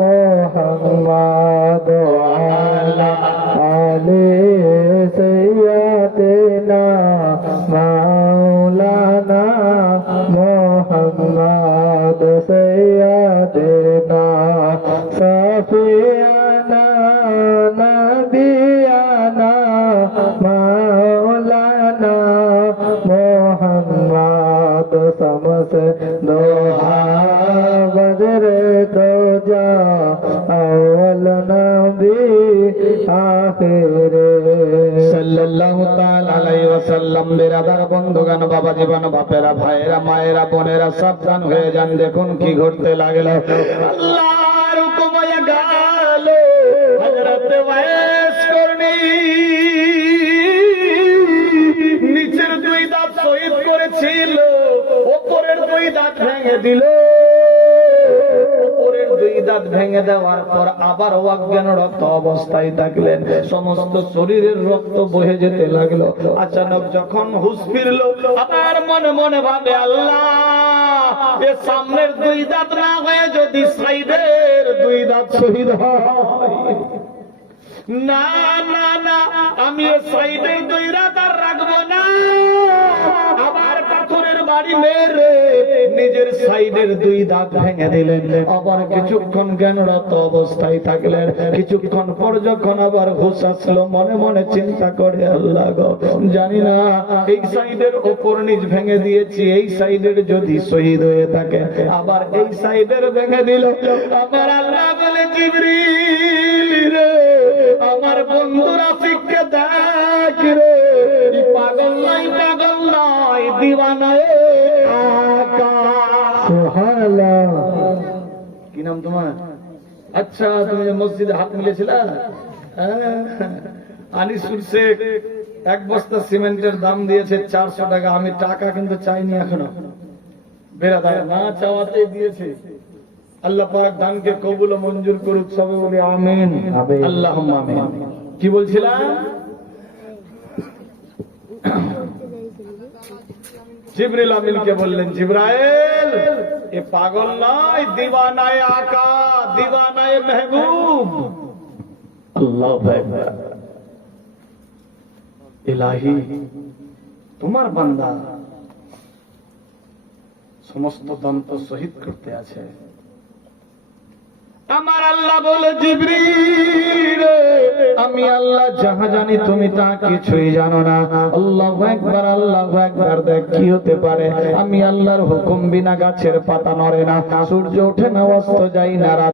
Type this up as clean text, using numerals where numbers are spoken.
محمد وعلى آل سيدنا مولانا محمد سيدنا شفيعنا نبينا مولانا محمد شمس दोहा buzzer दोजा अव्वल नबी आखिर सल्लल्लाहु ताला अलैहि वसल्लम। बिरादर बंधुगण, बाबा जीवन बापेरा भाईरा माয়েরা বোনেরা সাবধান হয়ে যান। দেখুন কি ঘটতে লাগলো। আল্লাহর হুকুম হয়ে গেল হযরত ওয়াইস করনি নিচের দুই দাঁত শহীদ করেছিল, উপরের দুই দাঁত ভেঙে দিল। উপরের দুই দাঁত ভেঙে দেওয়ার পর আবার অজ্ঞানরত অবস্থায় থাকলেন। সমস্ত শরীরের রক্ত বহে যেতে লাগলো। আচানক যখন হুঁশ ফিরলো, আবার মনে মনে ভাবে, আল্লাহ এ সামনের দুই দাঁত না হয়ে যদি সাইডের দুই দাঁত শহীদ হয়, না না না, আমি সাইডের দুই দাঁত আর রাখবো না। আবার পাথরের বাড়ি মেরে নিজের সাইডের দুই দাঁত ভেঙে দিলেন। আবার কিছুক্ষণ জ্ঞানরত অবস্থায় থাকলেন। কিছুক্ষণ পর যখন আবার হুঁশ আসলো, মনে মনে চিন্তা করে, আল্লাহ গো, জানি না এই সাইডের ওপর নিচ ভেঙে দিয়েছি, এই সাইডের যদি শহীদ হয়ে থাকে, আবার এই সাইডের ভেঙে দিল। আমার আল্লাহ বলে, জিবরিল রে, আমার বন্ধুরা শিখকে দেখ রে, পাগল নয়, পাগল নয়, দিওয়ানায়ে আকা। সুবহানাল্লাহ। কি নাম তোমার? আচ্ছা, তুমি যে মসজিদে হাত মিলেছিলা, আনিসুর শেখ এক বস্তা সিমেন্টের দাম দিয়েছে 400 টাকা। আমি টাকা কিন্তু চাইনি এখনো, বেরাদার না চাওয়াতেই দিয়েছে। আল্লাহ পাক দানকে কবুল ও মঞ্জুর করুক, সবাই বলি আমিন, আল্লাহুম্মা আমিন। কি বলছিলাম? জিবরিল আমিনকে বললেন, জিবরাইল এ পাগল নয়, দিওয়ানায়ে আকা, দিওয়ানায়ে মেহবুব। আল্লাহু আকবার। ইলাহি, তোমার বান্দা সমস্ত দন্ত শহীদ করতে আছে। আমার আল্লাহ বলে, জিবরিল আমি আল্লাহ যাহা জানি তুমি তা কিছুই জানো না। আল্লাহু আকবার, আল্লাহু আকবার। দেখ কি হতে পারে। আমি আল্লাহর হুকুম বিনা গাছের পাতা নড়ে না, সূর্য ওঠে না, অস্ত যায় না।